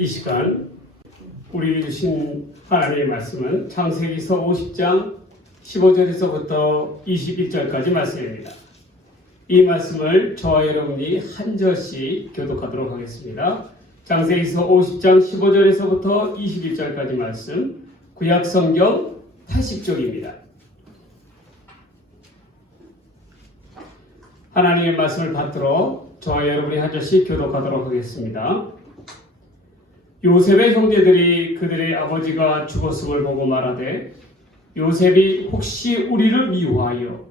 이 시간 우리에게 주신 하나님의 말씀은 창세기서 50장 15절에서부터 21절까지 말씀입니다. 이 말씀을 저와 여러분이 한 절씩 교독하도록 하겠습니다. 창세기서 50장 15절에서부터 21절까지 말씀, 구약성경 80쪽입니다. 하나님의 말씀을 받들어 저와 여러분이 한 절씩 교독하도록 하겠습니다. 요셉의 형제들이 그들의 아버지가 죽었음을 보고 말하되 요셉이 혹시 우리를 미워하여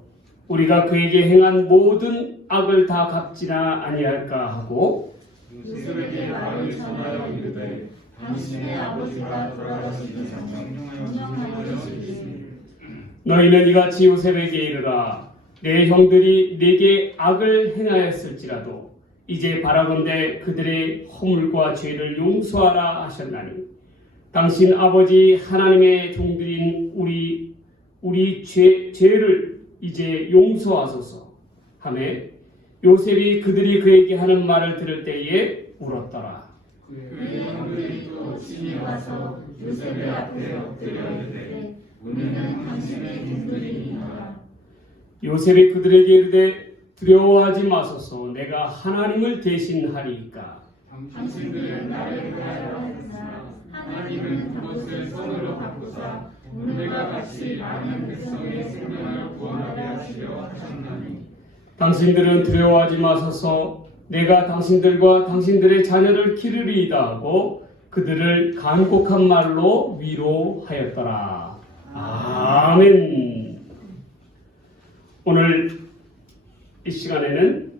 우리가 그에게 행한 모든 악을 다 갚지나 아니할까 하고 요셉에게 말을 전하여 이르되 당신의 아버지가 돌아가시기 전에 명령하여 주시니 너희는 이같이 요셉에게 이르라 내 형들이 내게 악을 행하였을지라도 이제 바라건대 그들의 허물과 죄를 용서하라 하셨나니 당신 아버지 하나님의 종들인 우리 죄를 이제 용서하소서 하매 요셉이 그들이 그에게 하는 말을 들을 때에 울었더라. 그의 형들이 또 친히 와서 요셉의 앞에 엎드려 이르되 우리는 당신의 종들이니라. 요셉이 그들에게 이르되 두려워하지 마소서 내가 하나님을 대신하리이까. 당신들은 나를 위하여 하사 하나님은 그것을 손으로 바꾸사 오늘과 같이 많은 백성의 생명을 구원하게 하시려 하셨나니 당신들은 두려워하지 마소서 내가 당신들과 당신들의 자녀를 기르리이다 하고 그들을 간곡한 말로 위로하였더라. 아멘. 오늘 이 시간에는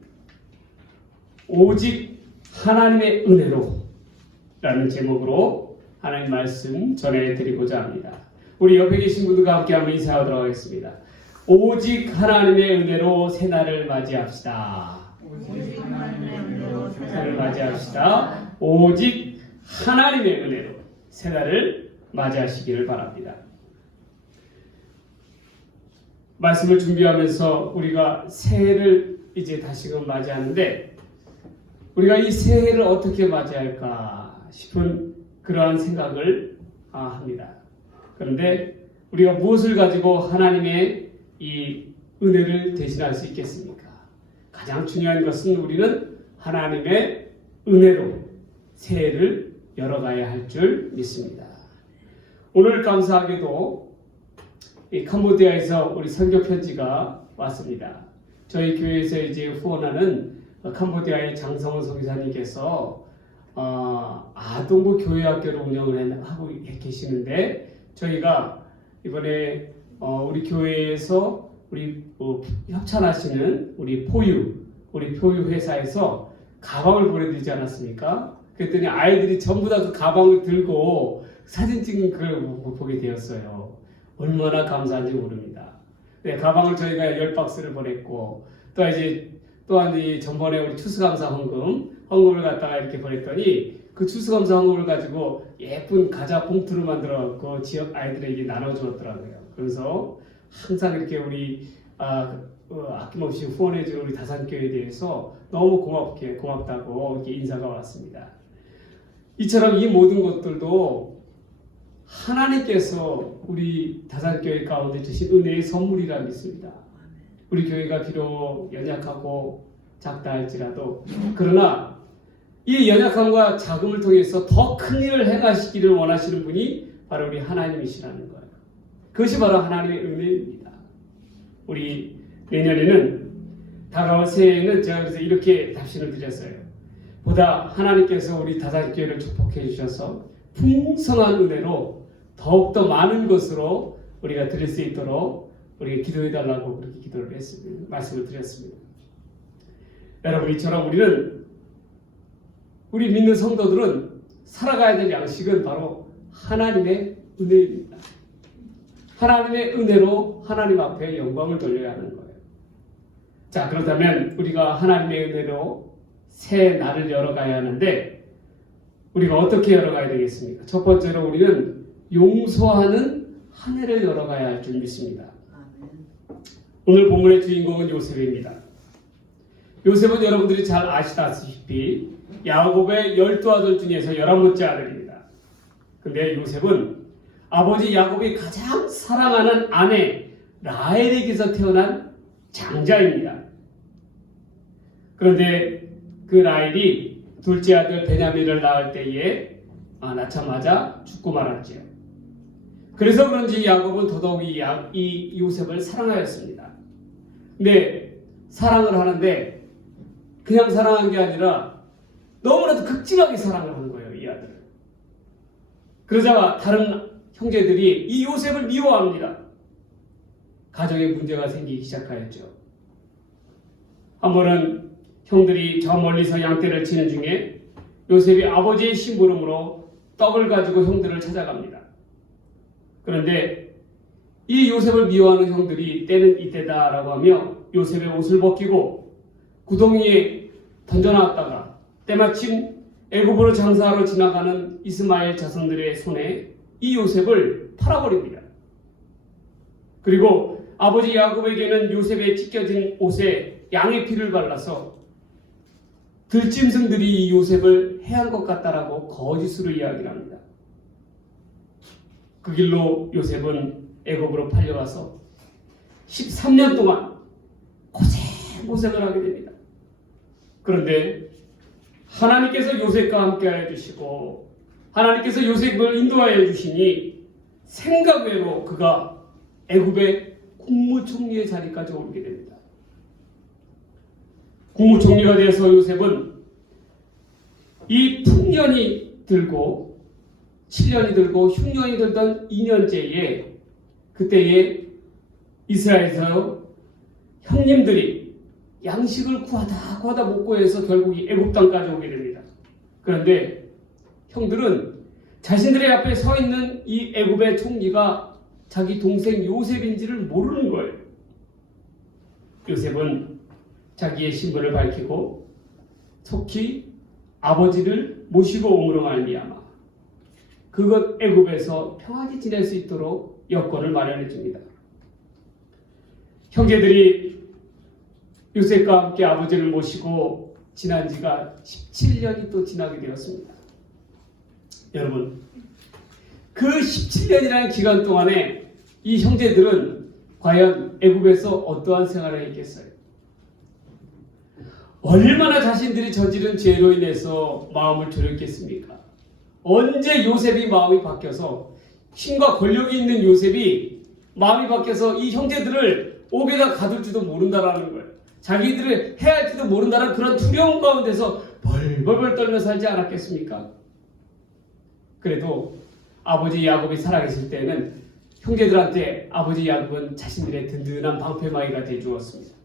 오직 하나님의 은혜로 라는 제목으로 하나님 말씀 전해드리고자 합니다. 우리 옆에 계신 분들과 함께 한번 인사하도록 하겠습니다. 오직 하나님의 은혜로 새날을 맞이합시다. 오직 하나님의 은혜로 새날을 맞이합시다. 오직 하나님의 은혜로 새날을 맞이하시기를 바랍니다. 말씀을 준비하면서 우리가 새해를 이제 다시금 맞이하는데 우리가 이 새해를 어떻게 맞이할까 싶은 그러한 생각을 합니다. 그런데 우리가 무엇을 가지고 하나님의 이 은혜를 대신할 수 있겠습니까? 가장 중요한 것은 우리는 하나님의 은혜로 새해를 열어가야 할 줄 믿습니다. 오늘 감사하게도 이 캄보디아에서 우리 선교 편지가 왔습니다. 저희 교회에서 이제 후원하는 캄보디아의 장성훈 선교사님께서 아동부 교회학교를 운영을 하고 계시는데 저희가 이번에 우리 교회에서 우리 협찬하시는 우리 포유 회사에서 가방을 보내드리지 않았습니까? 그랬더니 아이들이 전부 다 그 가방을 들고 사진 찍는 걸 보게 되었어요. 얼마나 감사한지 모릅니다. 네, 가방을 저희가 10박스를 보냈고 또한 전번에 우리 추수감사 헌금을 갖다가 이렇게 보냈더니 그 추수감사 헌금을 가지고 예쁜 과자 봉투를 만들어 그 지역 아이들에게 나눠주었더라고요. 그래서 항상 이렇게 우리 아낌없이 후원해주는 우리 다산교회에 대해서 너무 고맙다고 이렇게 인사가 왔습니다. 이처럼 이 모든 것들도 하나님께서 우리 다산교회 가운데 주신 은혜의 선물이라 믿습니다. 우리 교회가 비록 연약하고 작다 할지라도 그러나 이 연약함과 작음을 통해서 더 큰 일을 행하시기를 원하시는 분이 바로 우리 하나님이시라는 거예요. 그것이 바로 하나님의 은혜입니다. 우리 내년에는 다가올 새해에는 제가 그래서 이렇게 답신을 드렸어요. 보다 하나님께서 우리 다산교회를 축복해 주셔서 풍성한 은혜로 더욱더 많은 것으로 우리가 드릴 수 있도록 우리가 기도해 달라고 그렇게 기도를 했습니다. 말씀을 드렸습니다. 여러분 이처럼 우리 믿는 성도들은 살아가야 될 양식은 바로 하나님의 은혜입니다. 하나님의 은혜로 하나님 앞에 영광을 돌려야 하는 거예요. 자, 그렇다면 우리가 하나님의 은혜로 새 날을 열어가야 하는데 우리가 어떻게 열어가야 되겠습니까? 첫 번째로 우리는 용서하는 한 해를 열어가야 할 줄 믿습니다. 오늘 본문의 주인공은 요셉입니다. 요셉은 여러분들이 잘 아시다시피 야곱의 12아들 중에서 11번째 아들입니다. 근데 요셉은 아버지 야곱이 가장 사랑하는 아내 라헬에게서 태어난 장자입니다. 그런데 그 라헬이 둘째 아들 베냐민을 낳을 때에 낳자마자 죽고 말았지요. 그래서 그런지 야곱은 더더욱이 이 요셉을 사랑하였습니다. 근데 사랑을 하는데 그냥 사랑한 게 아니라 너무나도 극진하게 사랑을 하는 거예요, 이 아들을. 그러자 다른 형제들이 이 요셉을 미워합니다. 가정에 문제가 생기기 시작하였죠. 한 번은 형들이 저 멀리서 양떼를 치는 중에 요셉이 아버지의 심부름으로 떡을 가지고 형들을 찾아갑니다. 그런데 이 요셉을 미워하는 형들이 때는 이때다라고 하며 요셉의 옷을 벗기고 구덩이에 던져놨다가 때마침 애굽으로 장사하러 지나가는 이스마엘 자손들의 손에 이 요셉을 팔아버립니다. 그리고 아버지 야곱에게는 요셉의 찢겨진 옷에 양의 피를 발라서 들짐승들이 이 요셉을 해한 것 같다라고 거짓으로 이야기를 합니다. 그 길로 요셉은 애굽으로 팔려가서 13년 동안 고생을 하게 됩니다. 그런데 하나님께서 요셉과 함께하여 주시고 하나님께서 요셉을 인도하여 주시니 생각외로 그가 애굽의 국무총리의 자리까지 오르게 됩니다. 국무총리가 되어서 요셉은 이 풍년이 들고 7년이 들고 흉년이 들던 2년째에 그때에 이스라엘에서 형님들이 양식을 구하다 못 구해서 결국 이 애굽 땅까지 오게 됩니다. 그런데 형들은 자신들의 앞에 서 있는 이 애굽의 총리가 자기 동생 요셉인지를 모르는 거예요. 요셉은 자기의 신분을 밝히고 속히 아버지를 모시고 옴으로 말미암아 그것 애굽에서 평안히 지낼 수 있도록 여건을 마련해 줍니다. 형제들이 요셉과 함께 아버지를 모시고 지난 지가 17년이 또 지나게 되었습니다. 여러분, 그 17년이라는 기간 동안에 이 형제들은 과연 애굽에서 어떠한 생활을 했겠어요? 얼마나 자신들이 저지른 죄로 인해서 마음을 졸였겠습니까? 언제 요셉이 마음이 바뀌어서 힘과 권력이 있는 요셉이 마음이 바뀌어서 이 형제들을 옥에다 가둘지도 모른다라는 거예요. 자기들을 해야 할지도 모른다는 그런 두려움 가운데서 벌벌벌 떨며 살지 않았겠습니까? 그래도 아버지 야곱이 살아계실 때는 형제들한테 아버지 야곱은 자신들의 든든한 방패막이가 되어주었습니다.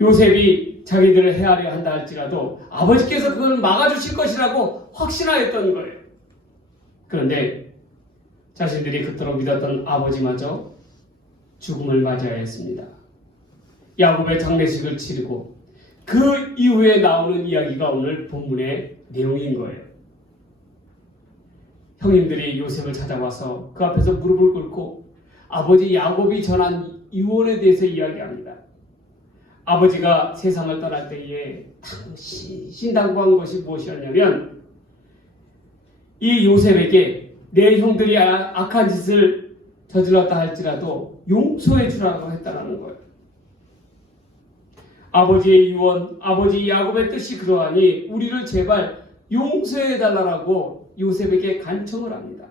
요셉이 자기들을 해하려 한다 할지라도 아버지께서 그걸 막아주실 것이라고 확신하였던 거예요. 그런데 자신들이 그토록 믿었던 아버지마저 죽음을 맞이해야 했습니다. 야곱의 장례식을 치르고 그 이후에 나오는 이야기가 오늘 본문의 내용인 거예요. 형님들이 요셉을 찾아와서 그 앞에서 무릎을 꿇고 아버지 야곱이 전한 유언에 대해서 이야기합니다. 아버지가 세상을 떠날 때에 신당부한 것이 무엇이었냐면 이 요셉에게 내 형들이 악한 짓을 저질렀다 할지라도 용서해 주라고 했다는 거예요. 아버지의 유언, 아버지 야곱의 뜻이 그러하니 우리를 제발 용서해 달라고 요셉에게 간청을 합니다.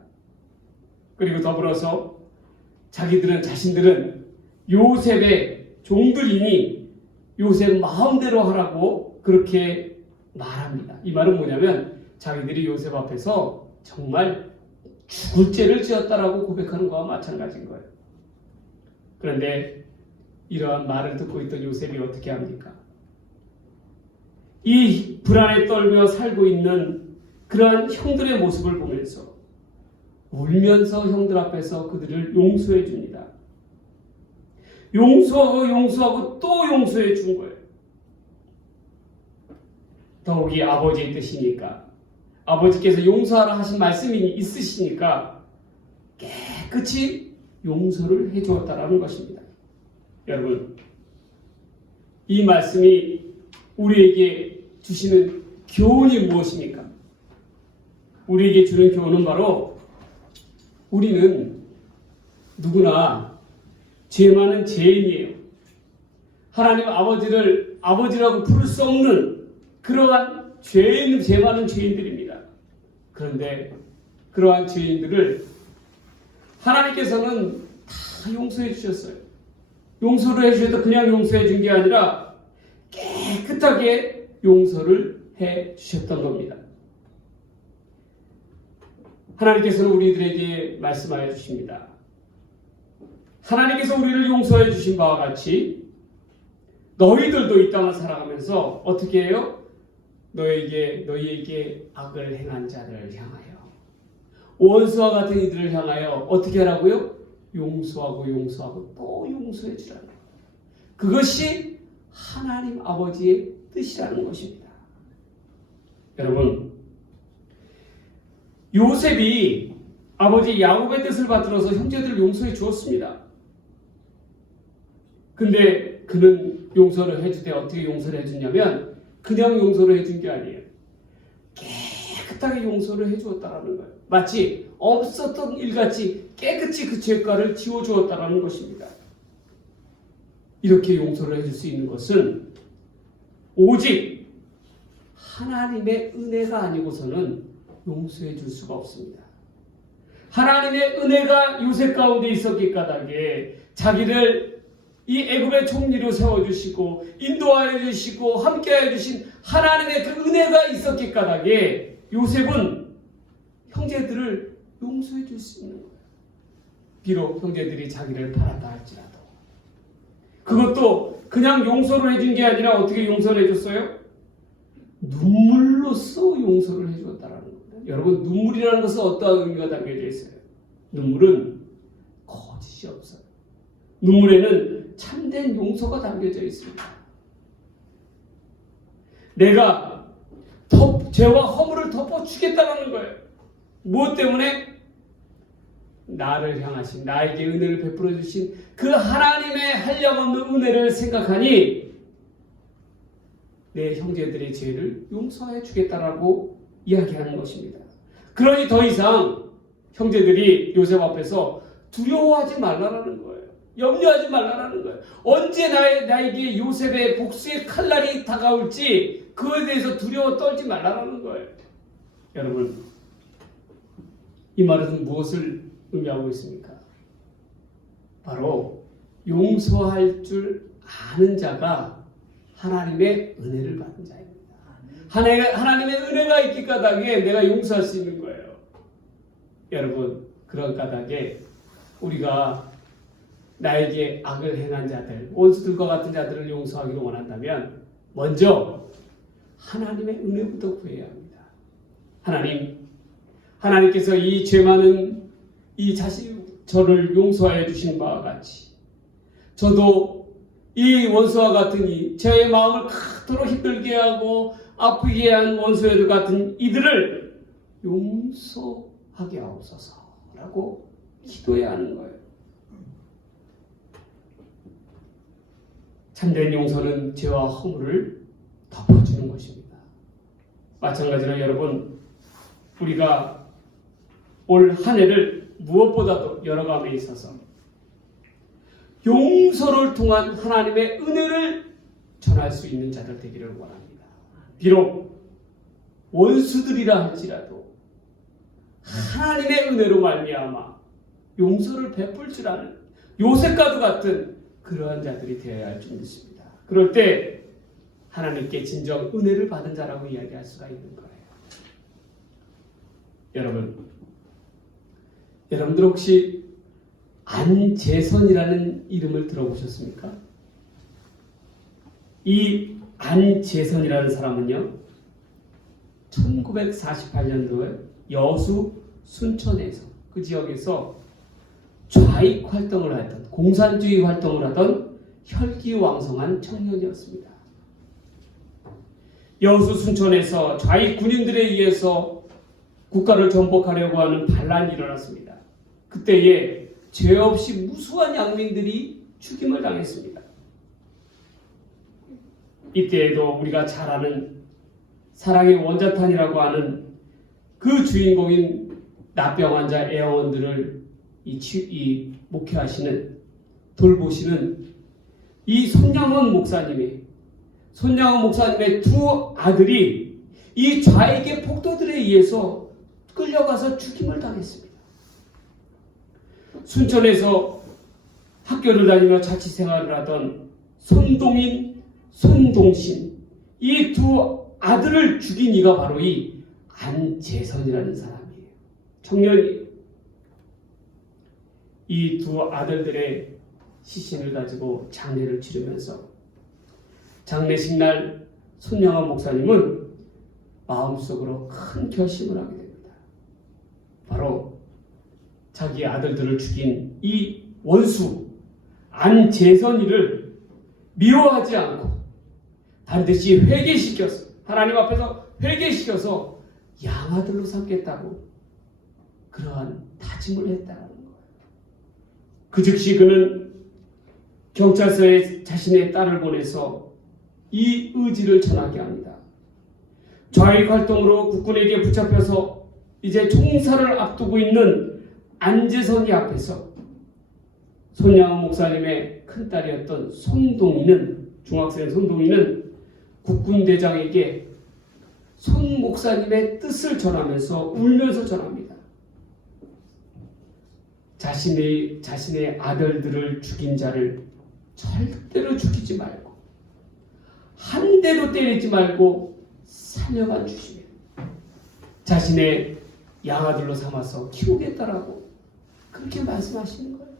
그리고 더불어서 자신들은 요셉의 종들이니 요셉 마음대로 하라고 그렇게 말합니다. 이 말은 뭐냐면 자기들이 요셉 앞에서 정말 죽을 죄를 지었다라고 고백하는 것과 마찬가지인 거예요. 그런데 이러한 말을 듣고 있던 요셉이 어떻게 합니까? 이 불안에 떨며 살고 있는 그러한 형들의 모습을 보면서 울면서 형들 앞에서 그들을 용서해 줍니다. 용서하고 또 용서해 준 거예요. 더욱이 아버지의 뜻이니까 아버지께서 용서하라 하신 말씀이 있으시니까 깨끗이 용서를 해 주었다라는 것입니다. 여러분, 이 말씀이 우리에게 주시는 교훈이 무엇입니까? 우리에게 주는 교훈은 바로 우리는 누구나 죄 많은 죄인이에요. 하나님 아버지를 아버지라고 부를 수 없는 그러한 죄 많은 죄인들입니다. 그런데 그러한 죄인들을 하나님께서는 다 용서해 주셨어요. 용서를 해주셔도 그냥 용서해 준 게 아니라 깨끗하게 용서를 해 주셨던 겁니다. 하나님께서는 우리들에게 말씀하여 주십니다. 하나님께서 우리를 용서해 주신 바와 같이 너희들도 이 땅을 살아가면서 어떻게 해요? 너희에게 악을 행한 자들을 향하여 원수와 같은 이들을 향하여 어떻게 하라고요? 용서하고 또 용서해 주라는 거예요. 그것이 하나님 아버지의 뜻이라는 것입니다. 여러분, 요셉이 아버지 야곱의 뜻을 받들어서 형제들을 용서해 주었습니다. 근데 그는 용서를 해주되 어떻게 용서를 해주냐면 그냥 용서를 해준 게 아니에요. 깨끗하게 용서를 해주었다라는 거예요. 마치 없었던 일같이 깨끗이 그 죄가를 지워주었다라는 것입니다. 이렇게 용서를 해줄 수 있는 것은 오직 하나님의 은혜가 아니고서는 용서해 줄 수가 없습니다. 하나님의 은혜가 요셉 가운데 있었기 까닭에 자기를 이 애굽의 총리로 세워주시고 인도하여 주시고 함께하여 주신 하나님의 그 은혜가 있었기 까닭에 요셉은 형제들을 용서해 줄 수 있는 거예요. 비록 형제들이 자기를 팔았다 할지라도. 그것도 그냥 용서를 해준 게 아니라 어떻게 용서를 해줬어요? 눈물로써 용서를 해주었다라는 겁니다. 여러분, 눈물이라는 것은 어떠한 의미가 담겨져 있어요? 눈물은 거짓이 없어요. 눈물에는 참된 용서가 담겨져 있습니다. 내가 죄와 허물을 덮어주겠다는 거예요. 무엇 때문에? 나를 향하신, 나에게 은혜를 베풀어 주신 그 하나님의 한량없는 은혜를 생각하니 내 형제들의 죄를 용서해 주겠다라고 이야기하는 것입니다. 그러니 더 이상 형제들이 요셉 앞에서 두려워하지 말라라는 거예요. 염려하지 말라라는 거예요. 언제 나에게 요셉의 복수의 칼날이 다가올지 그에 대해서 두려워 떨지 말라라는 거예요. 여러분, 이 말은 무엇을 의미하고 있습니까? 바로 용서할 줄 아는 자가 하나님의 은혜를 받은 자입니다. 하나님의 은혜가 있기 까닭에 내가 용서할 수 있는 거예요. 여러분, 그런 까닭에 우리가 나에게 악을 행한 자들, 원수들과 같은 자들을 용서하기를 원한다면 먼저 하나님의 은혜부터 구해야 합니다. 하나님께서 이 죄 많은 저를 용서하여 주신 바와 같이 저도 이 원수와 같은 제 마음을 크도록 힘들게 하고 아프게 한 원수애들 같은 이들을 용서하게 하옵소서라고 기도해야 하는 거예요. 참된 용서는 죄와 허물을 덮어주는 것입니다. 마찬가지로 여러분, 우리가 올 한 해를 무엇보다도 열어감에 있어서 용서를 통한 하나님의 은혜를 전할 수 있는 자들 되기를 원합니다. 비록 원수들이라 할지라도 하나님의 은혜로 말미암아 용서를 베풀 줄 아는 요셉과도 같은 그러한 자들이 되어야 할 줄 믿습니다. 그럴 때 하나님께 진정 은혜를 받은 자라고 이야기할 수가 있는 거예요. 여러분들 혹시 안재선이라는 이름을 들어보셨습니까? 이 안재선이라는 사람은요, 1948년도에 여수 순천에서 그 지역에서 좌익 활동을 하던, 공산주의 활동을 하던 혈기왕성한 청년이었습니다. 여수 순천에서 좌익 군인들에 의해서 국가를 전복하려고 하는 반란이 일어났습니다. 그때에 죄 없이 무수한 양민들이 죽임을 당했습니다. 이때에도 우리가 잘 아는 사랑의 원자탄이라고 하는 그 주인공인 납병 환자 애원들을 이 목회하시는 돌보시는 이 손양원 목사님의 두 아들이 이 좌익의 폭도들에 의해서 끌려가서 죽임을 당했습니다. 순천에서 학교를 다니며 자취생활을 하던 손동인, 손동신 이 두 아들을 죽인 이가 바로 이 안재선이라는 사람이에요. 청년이 이 두 아들들의 시신을 가지고 장례를 치르면서 장례식 날 손양원 목사님은 마음속으로 큰 결심을 하게 됩니다. 바로 자기 아들들을 죽인 이 원수 안재선이를 미워하지 않고 반드시 회개시켜서 하나님 앞에서 회개시켜서 양아들로 삼겠다고 그러한 다짐을 했다는 거예요. 그 즉시 그는 경찰서에 자신의 딸을 보내서 이 의지를 전하게 합니다. 좌익 활동으로 국군에게 붙잡혀서 이제 총살을 앞두고 있는 안재선이 앞에서 손양원 목사님의 큰딸이었던 중학생 손동이는 국군대장에게 손 목사님의 뜻을 전하면서 울면서 전합니다. 자신의 아들들을 죽인 자를 절대로 죽이지 말고 한 대도 때리지 말고 살려만 주시면 자신의 양아들로 삼아서 키우겠다라고 그렇게 말씀하시는 거예요.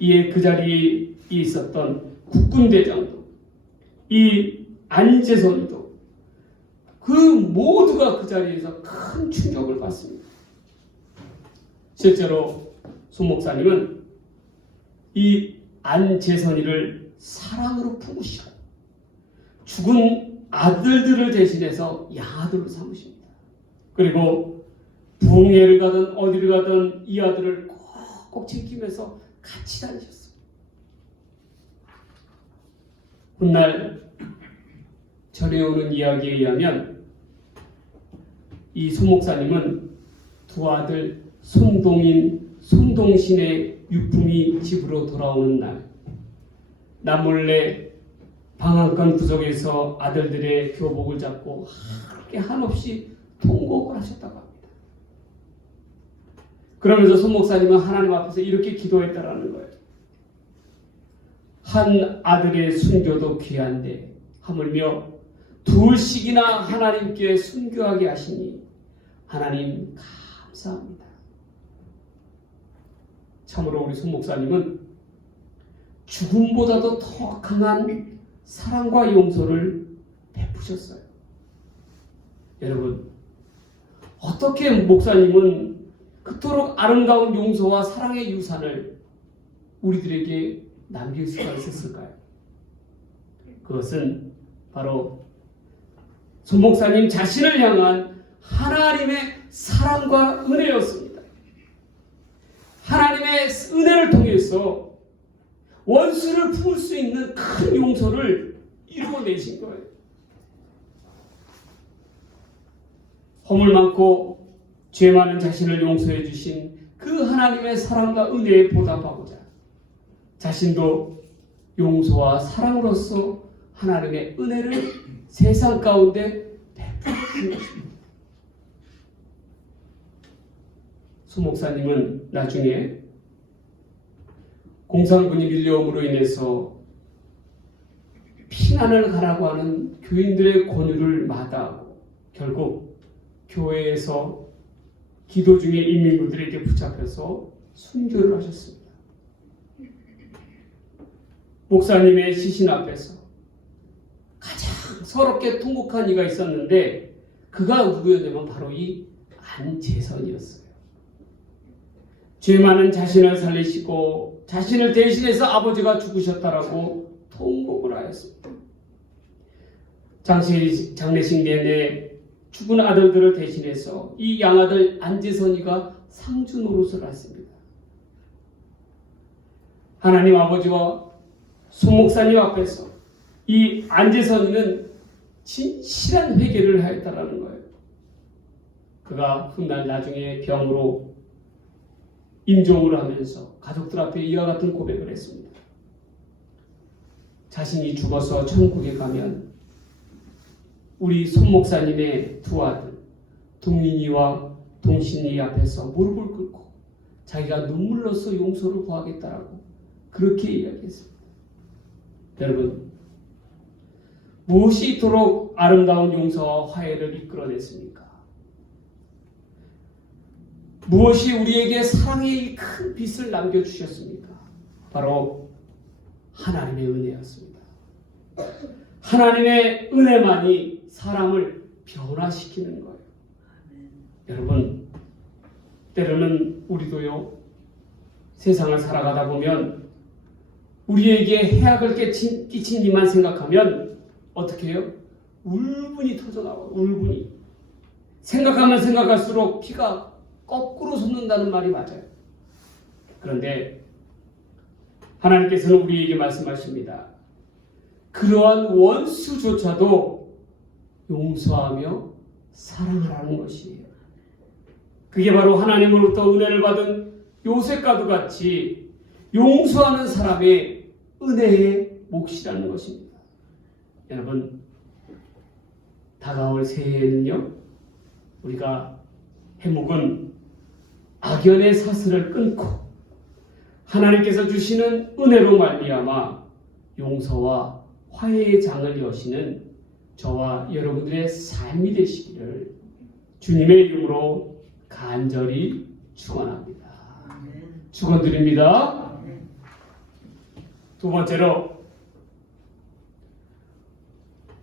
이에 그 자리에 있었던 국군대장도 이 안재선도 그 모두가 그 자리에서 큰 충격을 받습니다. 실제로 손 목사님은 이 안재선이를 사랑으로 품으시고 죽은 아들들을 대신해서 양아들로 삼으십니다. 그리고 부흥회를 가든 어디를 가든 이 아들을 꼭 챙기면서 같이 다니셨어요. 훗날 전해오는 이야기에 의하면 이 손 목사님은 두 아들 손동인, 손동신의 유품이 집으로 돌아오는 날 남몰래 방앗간 구석에서 아들들의 교복을 잡고 그렇게 한없이 통곡을 하셨다고 합니다. 그러면서 손 목사님은 하나님 앞에서 이렇게 기도했다라는 거예요. 한 아들의 순교도 귀한데 하물며 둘씩이나 하나님께 순교하게 하시니 하나님 감사합니다. 참으로 우리 손 목사님은 죽음보다도 더 강한 사랑과 용서를 베푸셨어요. 여러분, 어떻게 목사님은 그토록 아름다운 용서와 사랑의 유산을 우리들에게 남길 수가 있었을까요? 그것은 바로 손 목사님 자신을 향한 하나님의 사랑과 은혜였습니다. 하나님의 은혜를 통해서 원수를 품을 수 있는 큰 용서를 이루어내신 거예요. 허물 많고 죄 많은 자신을 용서해 주신 그 하나님의 사랑과 은혜에 보답하고자 자신도 용서와 사랑으로서 하나님의 은혜를 세상 가운데 베푸신 것입니다. 손 목사님은 나중에 공산군이 밀려옴으로 인해서 피난을 가라고 하는 교인들의 권유를 마다하고 결국 교회에서 기도 중에 인민군들에게 붙잡혀서 순교를 하셨습니다. 목사님의 시신 앞에서 가장 서럽게 통곡한 이가 있었는데 그가 누구였냐면 바로 이 안재선이었어요. 죄 많은 자신을 살리시고 자신을 대신해서 아버지가 죽으셨다라고 통곡을 하였습니다. 장례식 내내 죽은 아들들을 대신해서 이 양아들 안재선이가 상주 노릇을 했습니다. 하나님 아버지와 손 목사님 앞에서 이 안재선이는 진실한 회개를 하였다라는 거예요. 그가 훗날 나중에 병으로 임종을 하면서 가족들 앞에 이와 같은 고백을 했습니다. 자신이 죽어서 천국에 가면 우리 손 목사님의 두 아들 동인이와 동신이 앞에서 무릎을 꿇고 자기가 눈물로써 용서를 구하겠다라고 그렇게 이야기했습니다. 여러분, 무엇이 이토록 아름다운 용서와 화해를 이끌어냈습니까? 무엇이 우리에게 사랑의 큰 빛을 남겨주셨습니까? 바로 하나님의 은혜였습니다. 하나님의 은혜만이 사람을 변화시키는 거예요. 여러분, 때로는 우리도요, 세상을 살아가다 보면 우리에게 해악을 끼친 이만 생각하면 어떻게 해요? 울분이 터져나와요. 울분이. 생각하면 생각할수록 피가 거꾸로 솟는다는 말이 맞아요. 그런데 하나님께서는 우리에게 말씀하십니다. 그러한 원수조차도 용서하며 사랑하라는 것이에요. 그게 바로 하나님으로부터 은혜를 받은 요셉과도 같이 용서하는 사람의 은혜의 몫이라는 것입니다. 여러분, 다가올 새해에는요, 우리가 해묵은 악연의 사슬을 끊고 하나님께서 주시는 은혜로 말미암아 용서와 화해의 장을 여시는 저와 여러분들의 삶이 되시기를 주님의 이름으로 간절히 축원합니다. 축원드립니다. 두 번째로,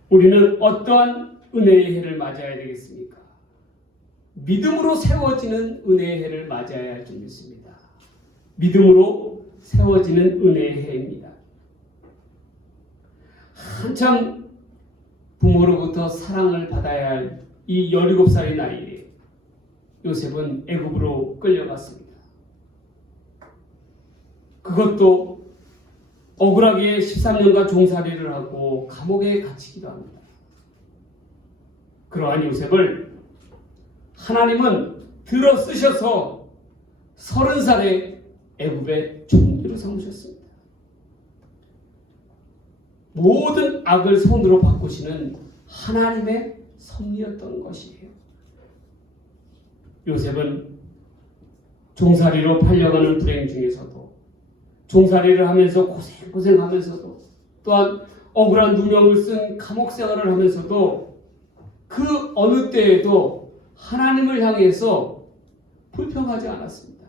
우리는 어떠한 은혜의 해를 맞아야 되겠습니까? 믿음으로 세워지는 은혜의 해를 맞아야 할 줄 믿습니다. 믿음으로 세워지는 은혜의 해입니다. 한참 부모로부터 사랑을 받아야 할 이 17살의 나이에 요셉은 애굽으로 끌려갔습니다. 그것도 억울하게 13년간 종살이를 하고 감옥에 갇히기도 합니다. 그러한 요셉을 하나님은 들어 쓰셔서 30살에 애굽의 총리로 삼으셨습니다. 모든 악을 손으로 바꾸시는 하나님의 섭리였던 것이에요. 요셉은 종살이로 팔려가는 불행 중에서도, 종살이를 하면서 고생하면서도, 또한 억울한 누명을 쓴 감옥 생활을 하면서도 그 어느 때에도 하나님을 향해서 불평하지 않았습니다.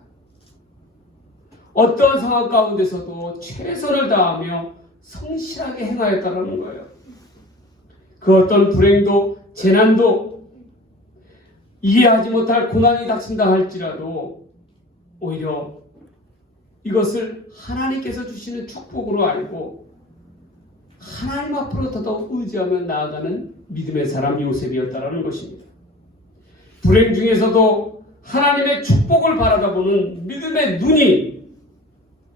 어떤 상황 가운데서도 최선을 다하며 성실하게 행하였다는 거예요. 그 어떤 불행도 재난도 이해하지 못할 고난이 닥친다 할지라도 오히려 이것을 하나님께서 주시는 축복으로 알고 하나님 앞으로 더더욱 의지하며 나아가는 믿음의 사람 요셉이었다는 것입니다. 불행 중에서도 하나님의 축복을 바라다보는 믿음의 눈이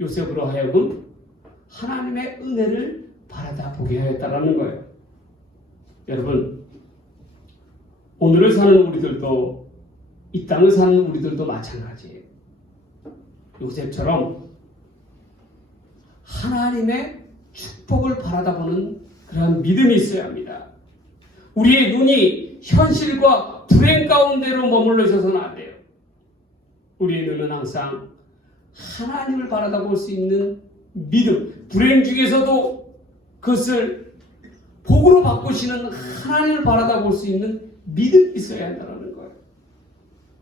요셉으로 하여금 하나님의 은혜를 바라다보게 하였다는 거예요. 여러분, 오늘을 사는 우리들도, 이 땅을 사는 우리들도 마찬가지예요. 요셉처럼 하나님의 축복을 바라다보는 그런 믿음이 있어야 합니다. 우리의 눈이 현실과 불행 가운데로 머물러 있어서는 안 돼요. 우리의 눈은 항상 하나님을 바라다볼 수 있는 믿음, 불행 중에서도 그것을 복으로 바꾸시는 하나님을 바라다볼 수 있는 믿음이 있어야 한다는 거예요.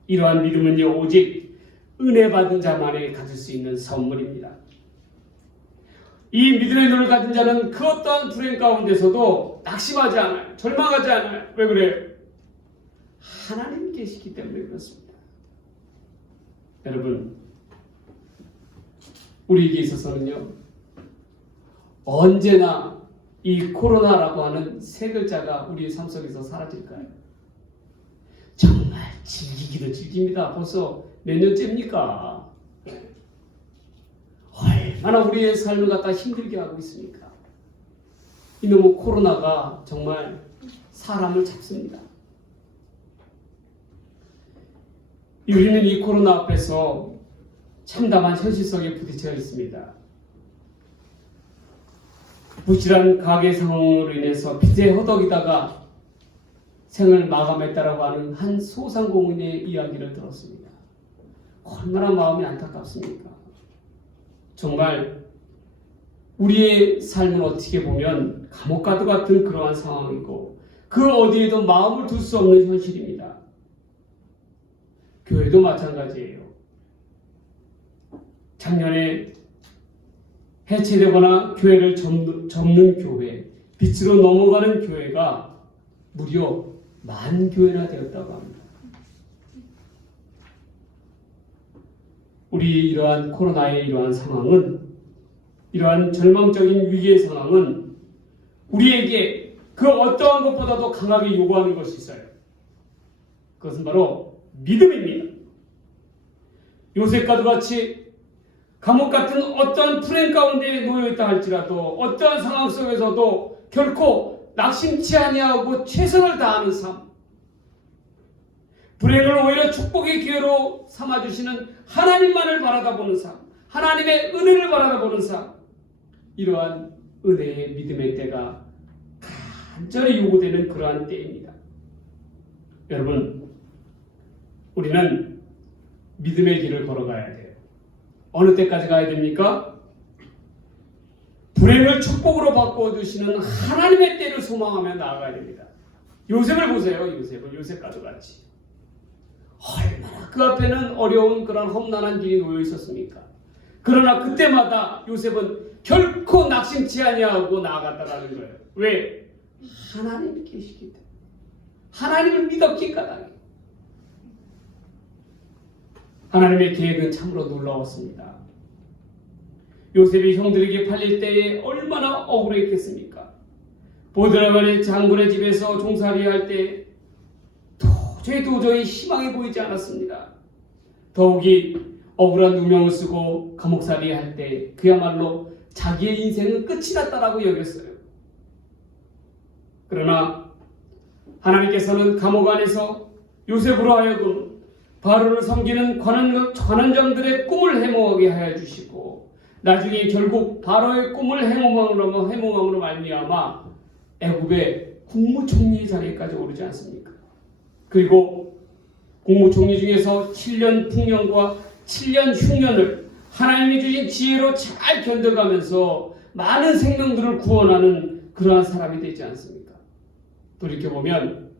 이러한 믿음은요, 오직 은혜 받은 자만이 가질 수 있는 선물입니다. 이 믿음의 눈을 가진 자는 그 어떠한 불행 가운데서도 낙심하지 않아요. 절망하지 않아요. 왜 그래요? 하나님이 계시기 때문에 그렇습니다. 여러분, 우리에게 있어서는요, 언제나 이 코로나라고 하는 세 글자가 우리의 삶 속에서 사라질까요? 정말 즐기기도 즐깁니다. 벌써 몇 년째입니까? 얼마나 우리의 삶을 갖다 힘들게 하고 있습니까? 이놈의 코로나가 정말 사람을 잡습니다. 우리는 이 코로나 앞에서 참담한 현실 속에 부딪혀 있습니다. 부실한 가계 상황으로 인해서 빚에 허덕이다가 생을 마감했다라고 하는 한 소상공인의 이야기를 들었습니다. 얼마나 마음이 안타깝습니까? 정말 우리의 삶은 어떻게 보면 감옥과도 같은 그러한 상황이고 그 어디에도 마음을 둘 수 없는 현실입니다. 교회도 마찬가지예요. 작년에 해체되거나 교회를 접는 교회, 빛으로 넘어가는 교회가 무려 10,000교회나 되었다고 합니다. 우리 이러한 코로나의 이러한 상황은, 이러한 절망적인 위기의 상황은 우리에게 그 어떠한 것보다도 강하게 요구하는 것이 있어요. 그것은 바로 믿음입니다. 요셉과도 같이 감옥 같은 어떠한 불행 가운데 놓여있다 할지라도 어떠한 상황 속에서도 결코 낙심치 아니하고 최선을 다하는 삶, 불행을 오히려 축복의 기회로 삼아주시는 하나님만을 바라다보는 삶, 하나님의 은혜를 바라다보는 삶, 이러한 은혜의 믿음의 때가 간절히 요구되는 그러한 때입니다. 여러분, 우리는 믿음의 길을 걸어가야 돼요. 어느 때까지 가야 됩니까? 불행을 축복으로 바꿔주시는 하나님의 때를 소망하며 나아가야 됩니다. 요셉을 보세요. 요셉과도 같이 얼마나 그 앞에는 어려운 그런 험난한 길이 놓여 있었습니까? 그러나 그때마다 요셉은 결코 낙심치 아니하고 나아갔다라는 거예요. 왜? 하나님이 계시기 때문에. 하나님을 믿었기 까닭에. 하나님의 계획은 참으로 놀라웠습니다. 요셉이 형들에게 팔릴 때에 얼마나 억울했겠습니까? 보드라갈의 장군의 집에서 종살이 할 때 도저히 희망이 보이지 않았습니다. 더욱이 억울한 누명을 쓰고 감옥살이 할 때 그야말로 자기의 인생은 끝이 났다라고 여겼어요. 그러나 하나님께서는 감옥 안에서 요셉으로 하여금 바로를 섬기는 관원장들의 꿈을 해몽하게 하여 주시고 나중에 결국 바로의 꿈을 해몽함으로 말미암아 애굽의 국무총리 자리에까지 오르지 않습니까? 그리고 국무총리 중에서 7년 풍년과 7년 흉년을 하나님이 주신 지혜로 잘 견뎌가면서 많은 생명들을 구원하는 그러한 사람이 되지 않습니까? 돌이켜보면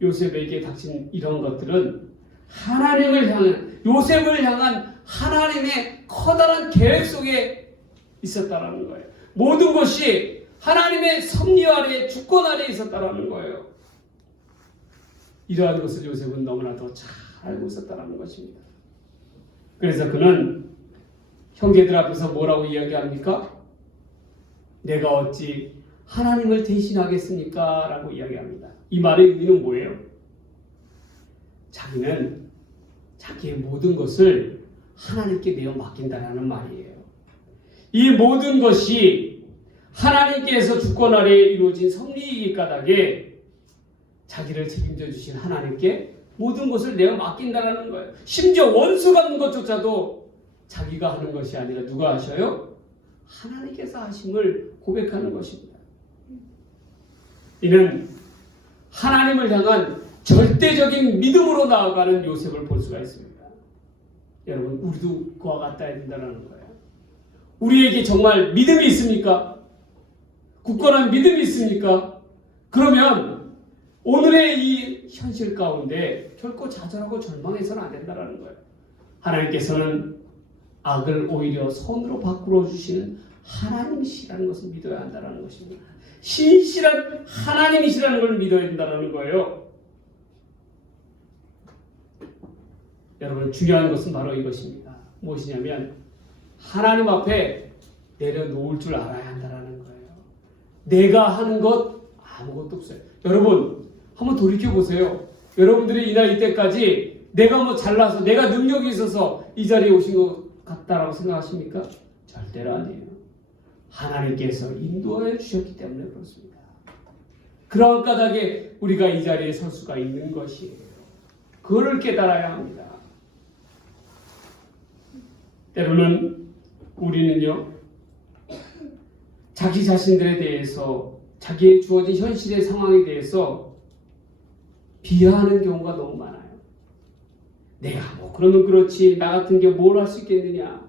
요셉에게 닥친 이런 것들은 하나님을 향한, 요셉을 향한 하나님의 커다란 계획 속에 있었다라는 거예요. 모든 것이 하나님의 섭리 아래, 주권 아래 있었다라는 거예요. 이러한 것을 요셉은 너무나도 잘 알고 있었다라는 것입니다. 그래서 그는 형제들 앞에서 뭐라고 이야기합니까? 내가 어찌 하나님을 대신하겠습니까? 라고 이야기합니다. 이 말의 의미는 뭐예요? 자기는 자기의 모든 것을 하나님께 내어 맡긴다는 말이에요. 이 모든 것이 하나님께서 주권 아래에 이루어진 섭리이기 까닭에 자기를 책임져 주신 하나님께 모든 것을 내어 맡긴다는 거예요. 심지어 원수 갚는 것조차도 자기가 하는 것이 아니라 누가 하셔요? 하나님께서 하심을 고백하는 것입니다. 이는 하나님을 향한 절대적인 믿음으로 나아가는 요셉을 볼 수가 있습니다. 여러분, 우리도 그와 같아야 된다는 거예요. 우리에게 정말 믿음이 있습니까? 굳건한 믿음이 있습니까? 그러면 오늘의 이 현실 가운데 결코 좌절하고 절망해서는 안 된다는 거예요. 하나님께서는 악을 오히려 선으로 바꾸어 주시는 하나님이시라는 것을 믿어야 한다는 것입니다. 신실한 하나님이시라는 걸 믿어야 된다는 거예요. 여러분, 중요한 것은 바로 이것입니다. 무엇이냐면 하나님 앞에 내려놓을 줄 알아야 한다는 거예요. 내가 하는 것 아무것도 없어요. 여러분, 한번 돌이켜보세요. 여러분들이 이 나이 때까지 내가 뭐 잘나서 내가 능력이 있어서 이 자리에 오신 것 같다라고 생각하십니까? 절대로 아니에요. 하나님께서 인도하여 주셨기 때문에 그렇습니다. 그러한 까닭에 우리가 이 자리에 설 수가 있는 것이에요. 그거를 깨달아야 합니다. 때로는 우리는요, 자기 자신들에 대해서, 자기의 주어진 현실의 상황에 대해서 비하하는 경우가 너무 많아요. 내가 뭐 그러면 그렇지, 나 같은 게 뭘 할 수 있겠느냐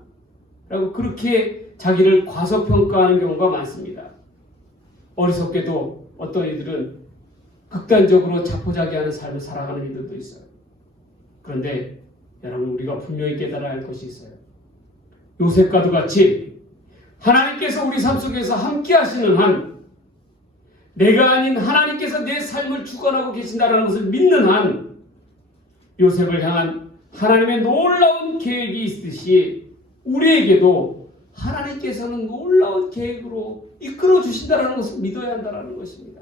라고 그렇게 자기를 과소평가하는 경우가 많습니다. 어리석게도 어떤 이들은 극단적으로 자포자기하는 삶을 살아가는 이들도 있어요. 그런데 여러분, 우리가 분명히 깨달아야 할 것이 있어요. 요셉과도 같이 하나님께서 우리 삶 속에서 함께 하시는 한, 내가 아닌 하나님께서 내 삶을 주관하고 계신다는 것을 믿는 한, 요셉을 향한 하나님의 놀라운 계획이 있듯이 우리에게도 하나님께서는 놀라운 계획으로 이끌어 주신다는 것을 믿어야 한다는 것입니다.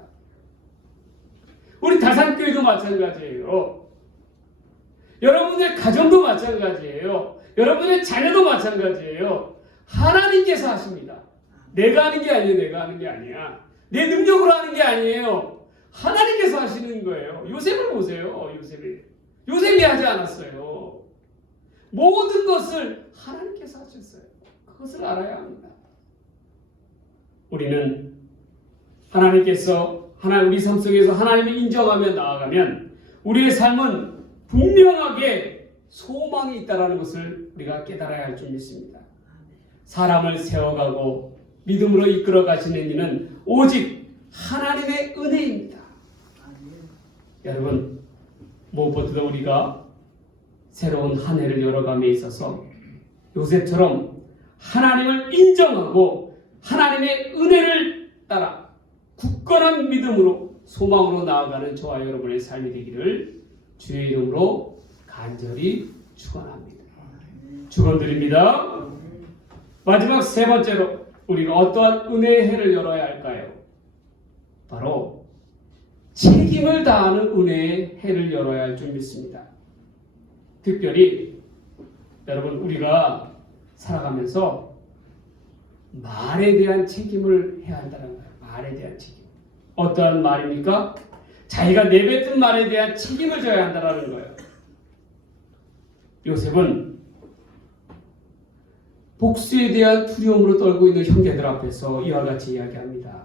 우리 다산교회도 마찬가지예요. 여러분의 가정도 마찬가지예요. 여러분의 자녀도 마찬가지예요. 하나님께서 하십니다. 내가 하는 게 아니에요. 내가 하는 게 아니야. 내 능력으로 하는 게 아니에요. 하나님께서 하시는 거예요. 요셉을 보세요. 요셉이 하지 않았어요. 모든 것을 하나님께서 하셨어요. 그것을 알아야 합니다. 우리는 하나님께서 우리 삶 속에서 하나님을 인정하며 나아가면 우리의 삶은 분명하게 소망이 있다는 것을 우리가 깨달아야 할 줄 믿습니다. 사람을 세워가고 믿음으로 이끌어 가시는 이는 오직 하나님의 은혜입니다. 여러분, 무엇보다도 우리가 새로운 한 해를 열어감에 있어서 요셉처럼 하나님을 인정하고 하나님의 은혜를 따라 굳건한 믿음으로 소망으로 나아가는 저와 여러분의 삶이 되기를 주의 이름으로 간절히 축원합니다. 축원드립니다. 마지막 세 번째로 우리가 어떠한 은혜의 해를 열어야 할까요? 바로 책임을 다하는 은혜의 해를 열어야 할 줄 믿습니다. 특별히 여러분, 우리가 살아가면서 말에 대한 책임을 해야 한다는 거예요. 말에 대한 책임. 어떠한 말입니까? 자기가 내뱉은 말에 대한 책임을 져야 한다는 거예요. 요셉은 복수에 대한 두려움으로 떨고 있는 형제들 앞에서 이와 같이 이야기합니다.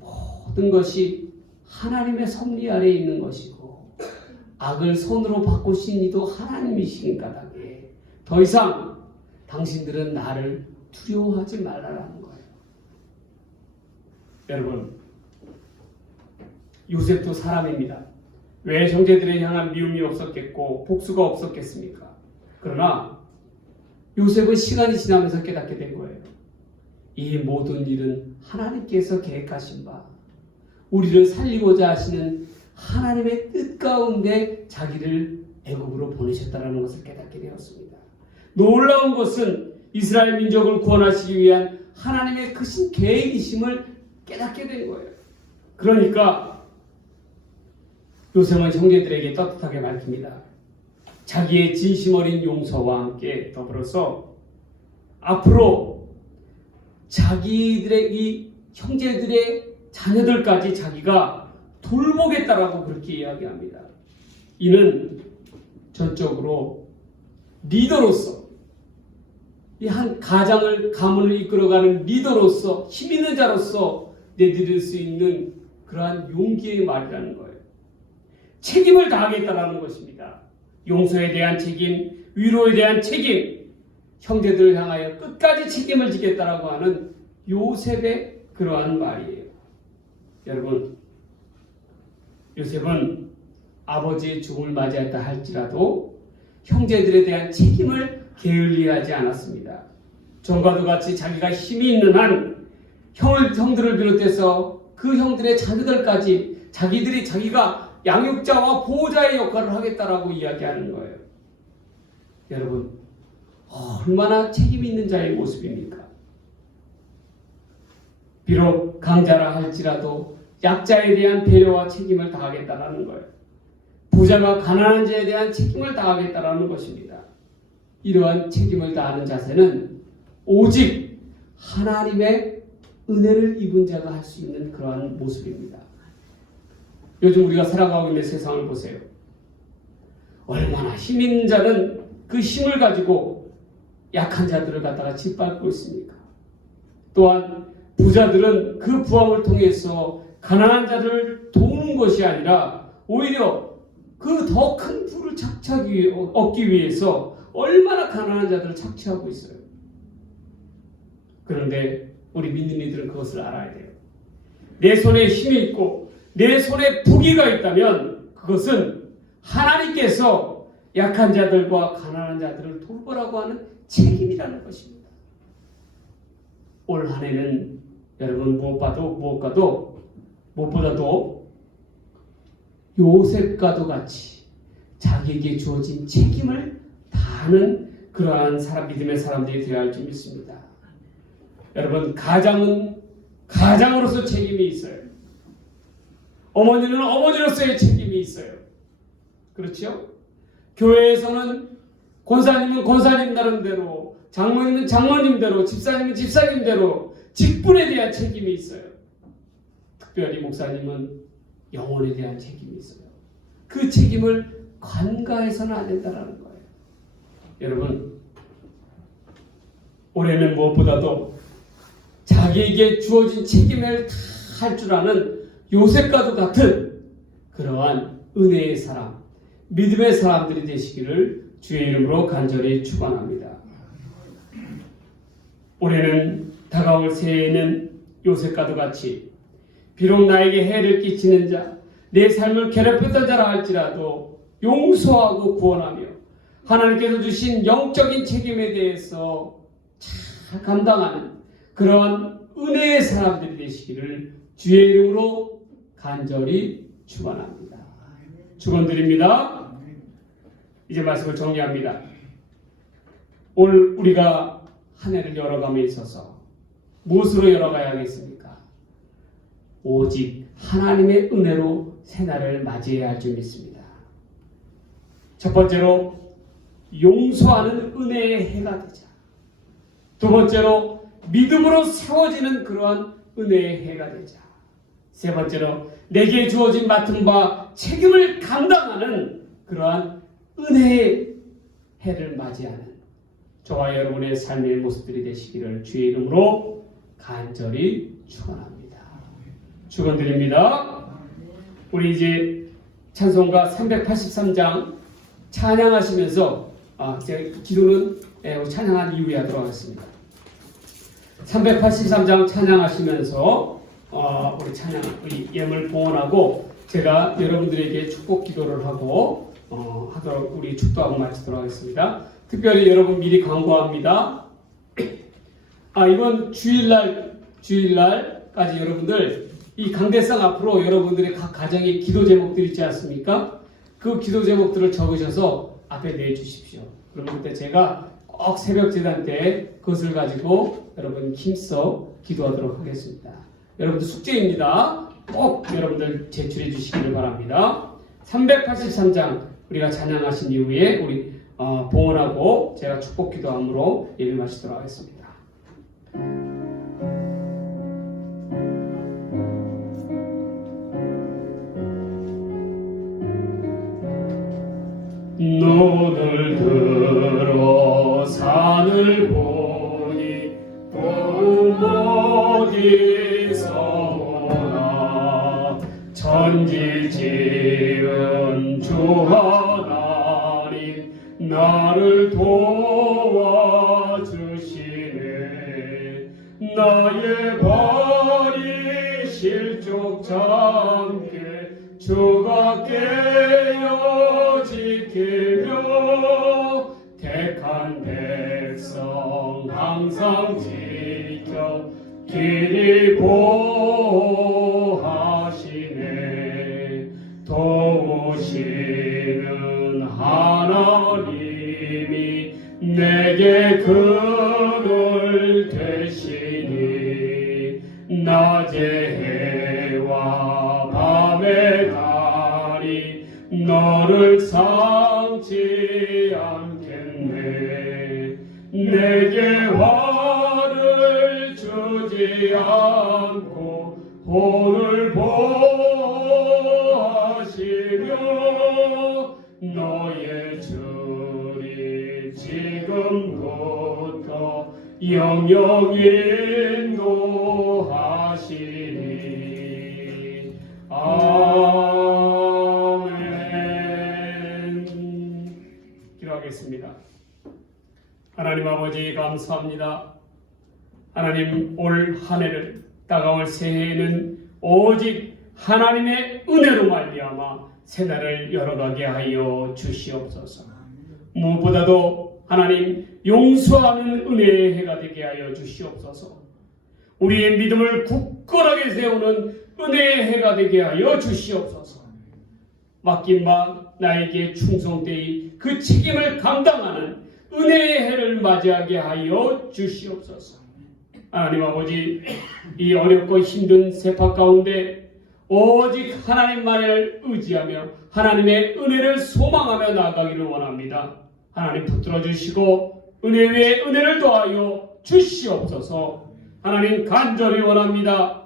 모든 것이 하나님의 섭리 아래에 있는 것이고 악을 손으로 바꾸신 이도 하나님이신 까닭에 더 이상 당신들은 나를 두려워하지 말라라는 거예요. 여러분, 요셉도 사람입니다. 왜 형제들에 향한 미움이 없었겠고 복수가 없었겠습니까? 그러나 요셉은 시간이 지나면서 깨닫게 된 거예요. 이 모든 일은 하나님께서 계획하신 바, 우리를 살리고자 하시는 하나님의 뜻 가운데 자기를 애굽으로 보내셨다는 것을 깨닫게 되었습니다. 놀라운 것은 이스라엘 민족을 구원하시기 위한 하나님의 크신 계획이심을 깨닫게 된 거예요. 그러니까 요셉은 형제들에게 떳떳하게 밝힙니다. 자기의 진심 어린 용서와 함께 더불어서 앞으로 자기들의 이 형제들의 자녀들까지 자기가 돌보겠다라고 그렇게 이야기합니다. 이는 전적으로 리더로서, 이 한 가문을 이끌어가는 리더로서, 힘 있는 자로서 내디딜 수 있는 그러한 용기의 말이라는 거예요. 책임을 다하겠다라는 것입니다. 용서에 대한 책임, 위로에 대한 책임, 형제들을 향하여 끝까지 책임을 지겠다라고 하는 요셉의 그러한 말이에요. 여러분, 요셉은 아버지의 죽음을 맞이했다 할지라도 형제들에 대한 책임을 게을리하지 않았습니다. 전과도 같이 자기가 힘이 있는 한 형들을 비롯해서 그 형들의 자녀들까지 자기가 양육자와 보호자의 역할을 하겠다라고 이야기하는 거예요. 여러분, 얼마나 책임 있는 자의 모습입니까? 비록 강자라 할지라도 약자에 대한 배려와 책임을 다하겠다라는 거예요. 부자가 가난한 자에 대한 책임을 다하겠다라는 것입니다. 이러한 책임을 다하는 자세는 오직 하나님의 은혜를 입은 자가 할 수 있는 그러한 모습입니다. 요즘 우리가 살아가고 있는 세상을 보세요. 얼마나 힘 있는 자는 그 힘을 가지고 약한 자들을 갖다가 짓밟고 있습니까? 또한 부자들은 그 부함을 통해서 가난한 자들을 도우는 것이 아니라 오히려 그 더 큰 부를 얻기 위해서 얼마나 가난한 자들을 착취하고 있어요. 그런데 우리 믿는 이들은 그것을 알아야 돼요. 내 손에 힘이 있고 내 손에 부귀가 있다면 그것은 하나님께서 약한 자들과 가난한 자들을 돌보라고 하는 책임이라는 것입니다. 올 한 해는 여러분 무엇보다도 요셉과도 같이 자기에게 주어진 책임을 다하는 그러한 믿음의 사람들이 되어야 할 줄 믿습니다. 여러분, 가장은 가장으로서 책임이 있어요. 어머니는 어머니로서의 책임이 있어요. 그렇죠? 교회에서는 권사님은 권사님 나름대로, 장모님은 장모님대로, 집사님은 집사님대로 직분에 대한 책임이 있어요. 특별히 목사님은 영혼에 대한 책임이 있어요. 그 책임을 관가해서는 안 된다는 거예요. 여러분, 올해는 무엇보다도 자기에게 주어진 책임을 다 할 줄 아는 요셉과도 같은 그러한 은혜의 사람, 믿음의 사람들이 되시기를 주의 이름으로 간절히 축원합니다. 올해는 다가올 새해에는 요셉과도 같이 비록 나에게 해를 끼치는 자, 내 삶을 괴롭혔던 자라 할지라도 용서하고 구원하며 하나님께서 주신 영적인 책임에 대해서 잘 감당하는 그런 은혜의 사람들이 되시기를 주의 이름으로 간절히 축원합니다. 축원드립니다. 이제 말씀을 정리합니다. 올 우리가 한 해를 열어감에 있어서 무엇으로 열어가야겠습니까? 오직 하나님의 은혜로 새날을 맞이해야 할 줄 믿습니다. 첫 번째로 용서하는 은혜의 해가 되자. 두 번째로 믿음으로 세워지는 그러한 은혜의 해가 되자. 세 번째로 내게 주어진 맡은 바 책임을 감당하는 그러한 은혜의 해를 맞이하는 저와 여러분의 삶의 모습들이 되시기를 주의 이름으로 간절히 축원합니다. 축원드립니다. 우리 이제 찬송가 383장 찬양하시면서 제가 기도는 찬양한 이후에 하도록 하겠습니다. 383장 찬양하시면서 우리 예물 봉헌하고 제가 여러분들에게 축복 기도를 하고 하도록 우리 축도하고 마치도록 하겠습니다. 특별히 여러분 미리 광고합니다. 이번 주일날까지 여러분들 이 강대상 앞으로 여러분들의 각 가정의 기도 제목들 있지 않습니까? 그 기도 제목들을 적으셔서 앞에 내주십시오. 그러면 그때 제가 꼭 새벽 제단 때 그것을 가지고 여러분 힘써 기도하도록 하겠습니다. 여러분들 숙제입니다. 꼭 여러분들 제출해 주시기를 바랍니다. 383장 우리가 찬양하신 이후에 우리 봉헌하고 제가 축복 기도함으로 예배 마치도록 하겠습니다. 눈을 들어 산을 보니 어디서 오나 천지 지은 주 하나님 나를 도와주시네. 나의 발이 실족 참게 주가 깨어 지키며 택한 백성 항상 지켜 길이 보호하시네. 도우시는 하나님이 내게 그늘 되시니 낮의 해와 밤의 달이 너를 삼지 않겠네. 내게 화를 주 주지 않고 오늘 보하시며 너의 주리 지금부터 영영 인도하시니 아멘. 기도하겠습니다. 하나님 아버지 감사합니다. 하나님 올 한 해를 다가올 새해에는 오직 하나님의 은혜로 말미암아 새날을 열어가게 하여 주시옵소서. 무엇보다도 하나님 용서하는 은혜의 해가 되게 하여 주시옵소서. 우리의 믿음을 굳건하게 세우는 은혜의 해가 되게 하여 주시옵소서. 맡긴 바 나에게 충성되이 그 책임을 감당하는 은혜의 해를 맞이하게 하여 주시옵소서. 하나님 아버지, 이 어렵고 힘든 세파 가운데 오직 하나님만을 의지하며 하나님의 은혜를 소망하며 나아가기를 원합니다. 하나님 붙들어 주시고 은혜 위에 은혜를 더하여 주시옵소서. 하나님 간절히 원합니다.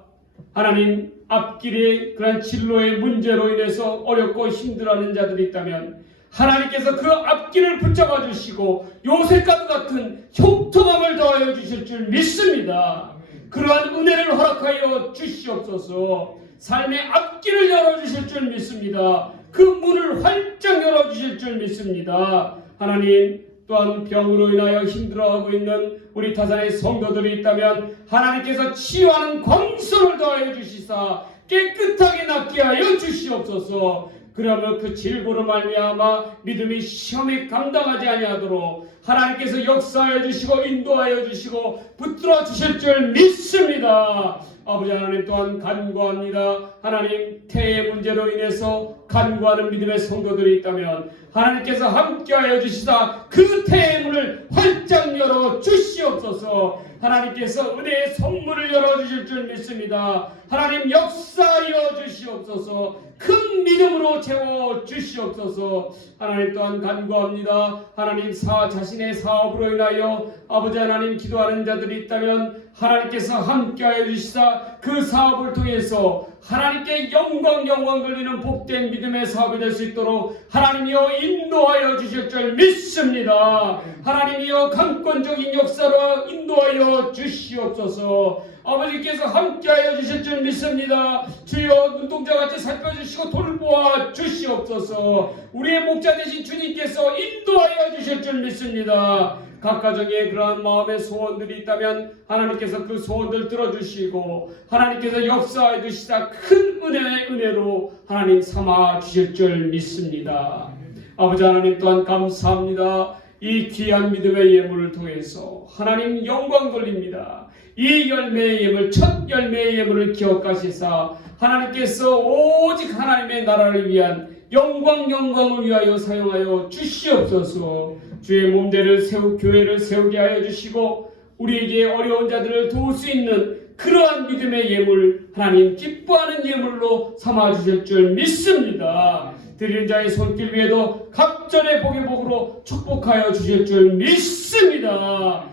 하나님 앞길의 그런 진로의 문제로 인해서 어렵고 힘들어하는 자들이 있다면 하나님께서 그 앞길을 붙잡아 주시고 요셉과 같은 형통함을 더하여 주실 줄 믿습니다. 그러한 은혜를 허락하여 주시옵소서. 삶의 앞길을 열어주실 줄 믿습니다. 그 문을 활짝 열어주실 줄 믿습니다. 하나님, 또한 병으로 인하여 힘들어하고 있는 우리 타산의 성도들이 있다면 하나님께서 치유하는 광선을 더하여 주시사 깨끗하게 낫게 하여 주시옵소서. 그러면 그 질고로 말미암아 믿음이 시험에 감당하지 아니하도록 하나님께서 역사하여 주시고 인도하여 주시고 붙들어 주실 줄 믿습니다. 아버지 하나님 또한 간구합니다. 하나님 태의 문제로 인해서 간구하는 믿음의 성도들이 있다면 하나님께서 함께하여 주시사 그 태의 문을 활짝 열어 주시옵소서. 하나님께서 은혜의 선물을 열어주실 줄 믿습니다. 하나님 역사하여 주시옵소서. 큰 믿음으로 채워 주시옵소서. 하나님 또한 간구합니다. 하나님 자신의 사업으로 인하여 아버지 하나님 기도하는 자들이 있다면 하나님께서 함께하여 주시사 그 사업을 통해서 하나님께 영광 돌리는 복된 믿음의 사업이 될 수 있도록 하나님이여 인도하여 주실 줄 믿습니다. 하나님이여 강권적인 역사로 인도하여 주시옵소서. 아버지께서 함께하여 주실 줄 믿습니다. 주여 눈동자같이 살펴주시고 돌보아 주시옵소서. 우리의 목자 되신 주님께서 인도하여 주실 줄 믿습니다. 각 가정에 그러한 마음의 소원들이 있다면 하나님께서 그 소원들 들어주시고 하나님께서 역사해 주시다 큰 은혜의 은혜로 하나님 삼아 주실 줄 믿습니다. 아버지 하나님 또한 감사합니다. 이 귀한 믿음의 예물을 통해서 하나님 영광 돌립니다. 이 열매의 예물, 첫 열매의 예물을 기억하시사 하나님께서 오직 하나님의 나라를 위한 영광을 위하여 사용하여 주시옵소서. 주의 몸대를 교회를 세우게 하여 주시고 우리에게 어려운 자들을 도울 수 있는 그러한 믿음의 예물, 하나님 기뻐하는 예물로 삼아 주실 줄 믿습니다. 드리는 자의 손길 위에도 갑절의 복의 복으로 축복하여 주실 줄 믿습니다.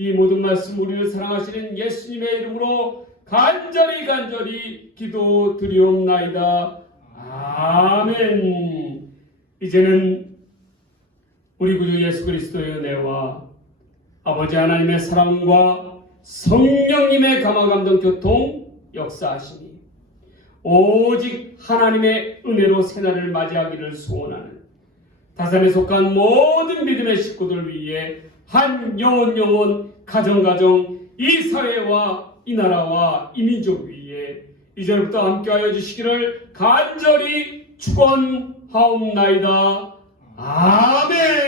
이 모든 말씀 우리를 사랑하시는 예수님의 이름으로 간절히 기도드리옵나이다. 아멘. 이제는 우리 구주 예수 그리스도의 은혜와 아버지 하나님의 사랑과 성령님의 감화감동 교통 역사하시니 오직 하나님의 은혜로 새날을 맞이하기를 소원하는 다산에 속한 모든 믿음의 식구들 위해 한 영혼 가정 이 사회와 이 나라와 이 민족 위에 이제부터 함께하여 주시기를 간절히 축원하옵나이다. 아멘.